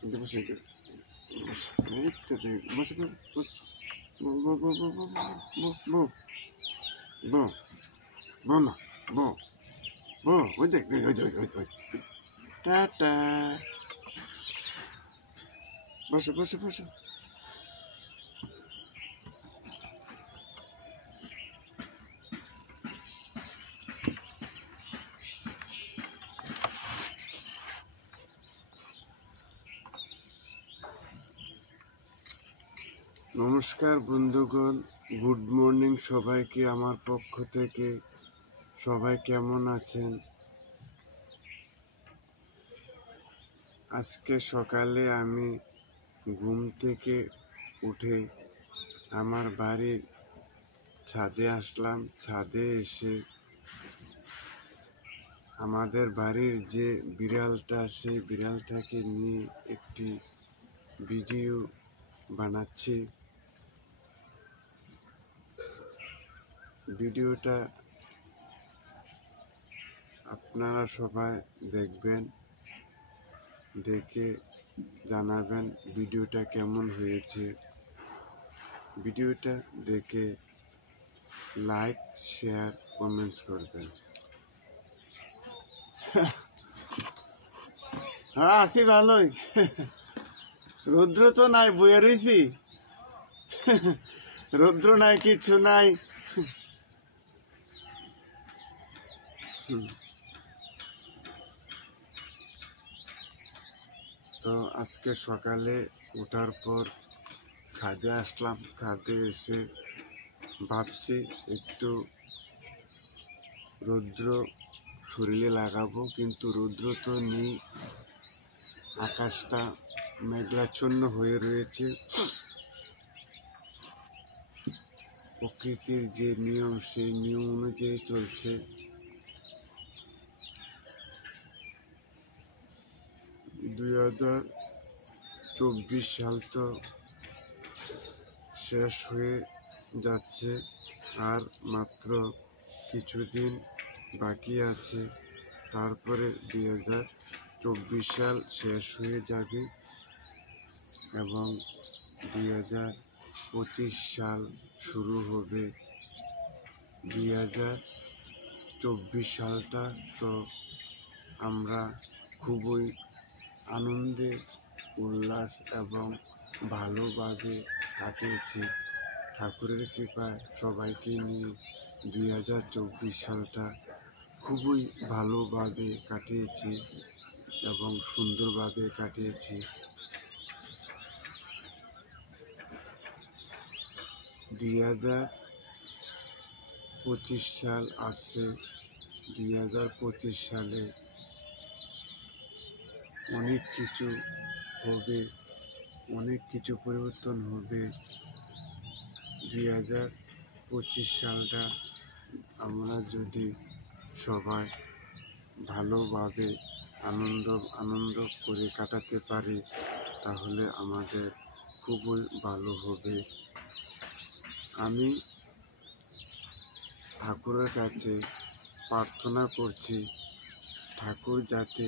বসে বসে বো বো বো বো বো বো বো না বো বো ওই দেখ ওই টাটা বসো বসো বসো নমস্কার বন্ধুগণ, গুড মর্নিং সবাইকে আমার পক্ষ থেকে। সবাই কেমন আছেন? আজকে সকালে আমি ঘুম থেকে উঠে আমার বাড়ির ছাদে আসলাম। ছাদে এসে আমাদের বাড়ির যে বিড়ালটা, সেই বিড়ালটাকে নিয়ে একটি ভিডিও বানাচ্ছি। ভিডিওটা আপনারা সবাই দেখবেন, দেখে জানাবেন ভিডিওটা কেমন হয়েছে। ভিডিওটা দেখে লাইক, শেয়ার, কমেন্ট করবেন। হ্যাঁ, আছি ভালোই। রৌদ্র তো নাই, বয়ে রয়েছি। রৌদ্র নাই, কিছু নাই। তো আজকে সকালে ওঠার পর ছাদে আসলাম। ছাদে এসে ভাবছি একটু রৌদ্র শরীরে লাগাবো, কিন্তু রৌদ্র তো নেই। আকাশটা মেঘাচ্ছন্ন হয়ে রয়েছে। প্রকৃতির যে নিয়ম, সেই নিয়ম অনুযায়ী চলছে। 2024 সাল তো শেষ হয়ে যাচ্ছে, আর মাত্র কিছুদিন বাকি আছে। তারপরে 2024 সাল শেষ হয়ে যাবে এবং 2025 সাল শুরু হবে। 2024 সালটা তো আমরা খুবই আনন্দে, উল্লাস এবং ভালোভাবে কাটিয়েছি। ঠাকুরের কৃপায় সবাইকে নিয়ে 2024 সালটা খুবই ভালোভাবে কাটিয়েছি এবং সুন্দরভাবে কাটিয়েছি। 2025 সাল আসছে। 2025 সালে অনেক কিছু হবে, অনেক কিছু পরিবর্তন হবে। 2025 সালটা আমরা যদি সবাই ভালোভাবে আনন্দ করে কাটাতে পারি, তাহলে আমাদের খুবই ভালো হবে। আমি ঠাকুরের কাছে প্রার্থনা করছি, ঠাকুর যাতে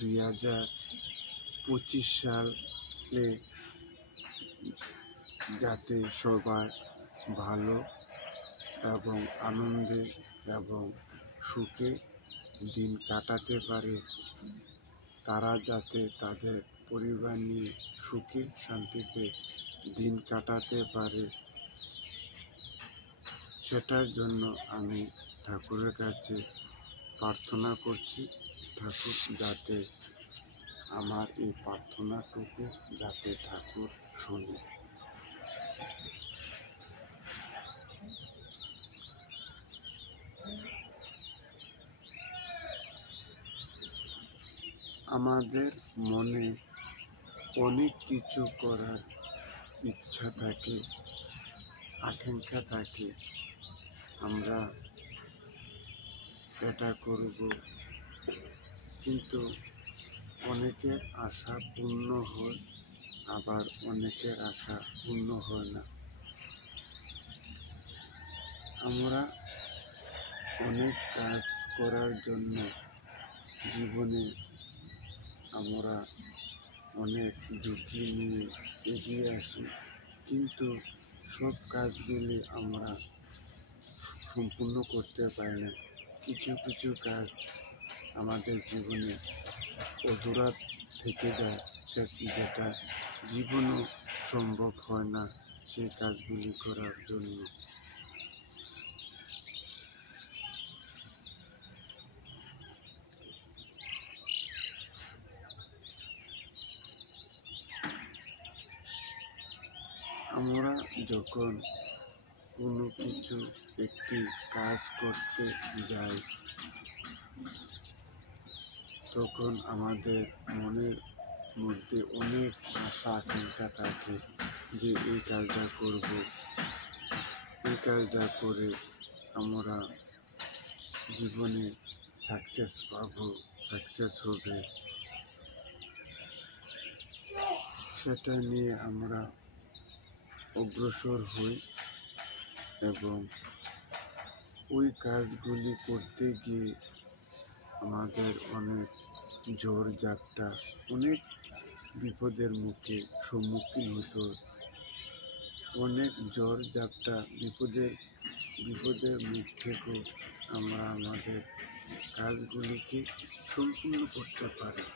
2025 সালে যাতে সবাই ভালো এবং আনন্দে এবং সুখে দিন কাটাতে পারে। তারা যাতে তাদের পরিবার নিয়ে সুখে শান্তিতে দিন কাটাতে পারে, সেটার জন্য আমি ঠাকুরের কাছে প্রার্থনা করছি। ঠাকুর যাতে আমার এই প্রার্থনাটুকু যাতে ঠাকুর শুনে। আমাদের মনে অনেক কিছু করার ইচ্ছা থাকে, আকাঙ্ক্ষা থাকে। আমরা এটা করব, কিন্তু অনেকের আশা পূর্ণ হয়, আবার অনেকের আশা পূর্ণ হয় না। আমরা অনেক কাজ করার জন্য জীবনে আমরা অনেক ঝুঁকি নিয়ে এগিয়ে আসি, কিন্তু সব কাজগুলি আমরা সম্পূর্ণ করতে পারি না। কিছু কিছু কাজ আমাদের জীবনে অধুরা থেকে যায়, যেটা জীবনও সম্ভব হয় না সেই কাজগুলি করার জন্য। আমরা যখন কোনো কিছু একটি কাজ করতে যাই, তখন আমাদের মনের মধ্যে অনেক আশা আকাঙ্ক্ষা থাকে যে এই কাজটা করব, এই কাজটা করে আমরা জীবনে সাকসেস পাবো, সাকসেস হবে। সেটা নিয়ে আমরা অগ্রসর হই এবং ওই কাজগুলি করতে গিয়ে আমাদের অনেক ঝড় ঝাপটা, অনেক বিপদের মুখে সম্মুখীন হতে, অনেক ঝড় ঝাপটা বিপদের মুখ থেকেও আমরা আমাদের কাজগুলিকে সম্পূর্ণ করতে পারি।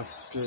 আজকে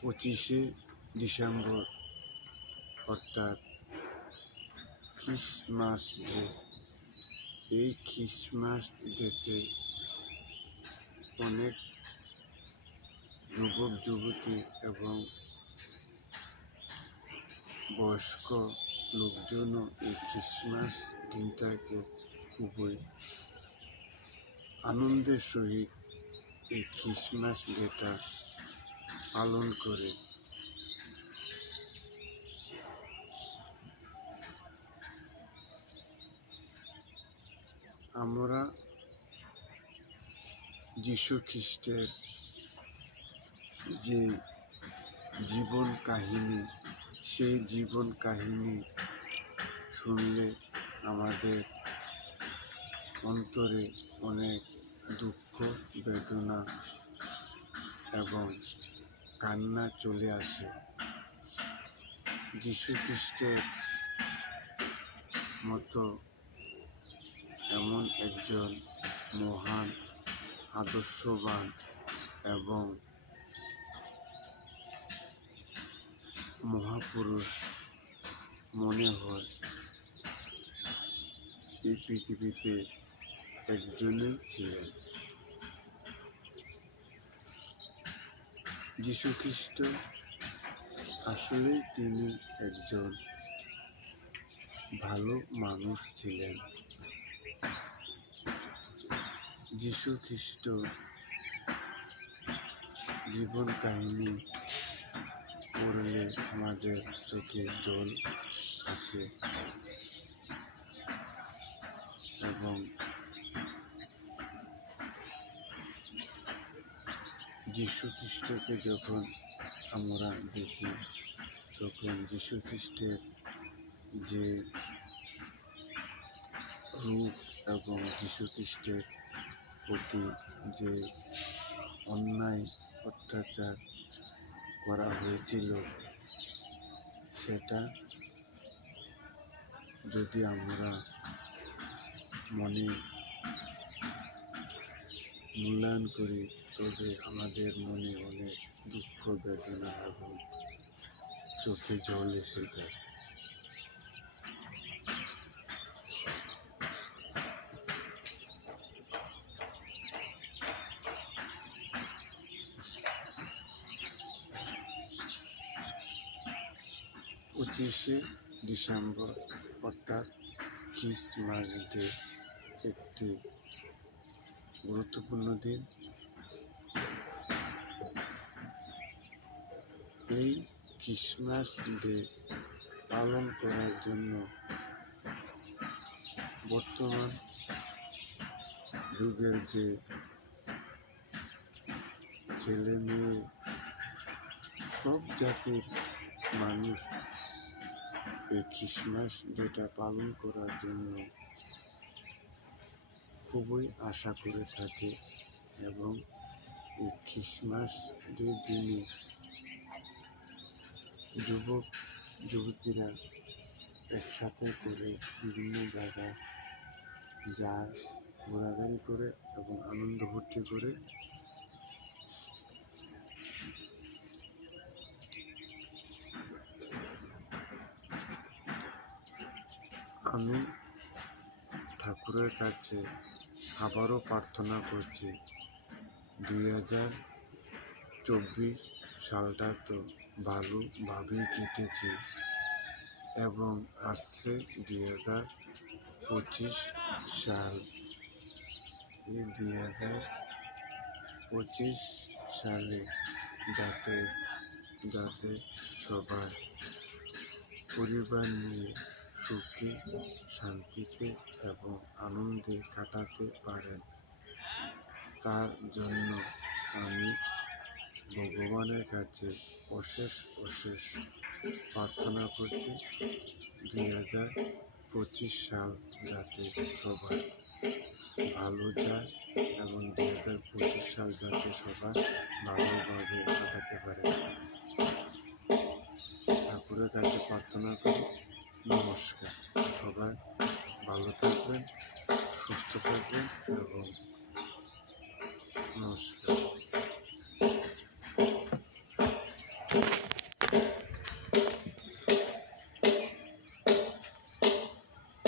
25শে ডিসেম্বর, অর্থাৎ খ্রিস্টমাস ডে। এই খ্রিস্টমাস ডেতে অনেক যুবক যুবতী এবং বয়স্ক লোকজনও এই খ্রিস্টমাস দিনটাকে খুবই আনন্দের সহিত এই খ্রিস্টমাস ডেটা পালন করে। আমরা যীশু খ্রিস্টের যে জীবন কাহিনী, সেই জীবন কাহিনী শুনলে আমাদের অন্তরে অনেক দুঃখ বেদনা এবং কান্না চলে আসে। যীশু খ্রিস্টের মতো এমন একজন মহান, আদর্শবান এবং মহাপুরুষ মনে হয় এই পৃথিবীতে একজনই ছিলেন। যীশু খ্রিস্ট আসলেই তিনি একজন ভালো মানুষ ছিলেন। যীশু খ্রিস্ট জীবন কাহিনী পড়লে আমাদের চোখে জল আসে এবং যীশু খ্রিস্টকে যখন আমরা দেখি, তখন যীশু খ্রিস্টের যে রূপ এবং যীশু খ্রিস্টের প্রতি যে অন্যায় অত্যাচার করা হয়েছিল, সেটা যদি আমরা মনে মূল্যায়ন করি, তবে আমাদের মনে অনেক দুঃখ বেদনা এবং চোখে জল এসে যায়। পঁচিশে ডিসেম্বর অর্থাৎ খ্রিস্টমাস ডে একটি গুরুত্বপূর্ণ দিন। এই খ্রিস্টমাস ডে পালন করার জন্য বর্তমান যুগের যে ছেলে মেয়ে সব জাতির মানুষ এই ক্রিসমাস ডেটা পালন করার জন্য খুবই আশা করে থাকে এবং এই ক্রিসমাস ডে দিনে যুবক যুবতীরা একসাথে করে বিভিন্ন জায়গায় যায়, ঘোরাঘুরি করে এবং আনন্দ ফুর্তি করে। আমি ঠাকুরের কাছে আবারও প্রার্থনা করছি 2024 সালটা তো ভালোভাবেই কেটেছে এবং আসছে 2025 সাল। এই 2025 সালে যাতে সবাই পরিবার নিয়ে সুখে শান্তিতে এবং আনন্দে কাটাতে পারেন, তার জন্য আমি ভগবানের কাছে অশেষ প্রার্থনা করছি 2025 সাল যাতে সবাই ভালো যায় এবং 2025 সাল যাতে সবাই ভালোভাবে কাটাতে পারে। ঠাকুরের কাছে প্রার্থনা করি। নমস্কার। সবাই ভালো থাকবেন, সুস্থ থাকবেন এবং নমস্কার।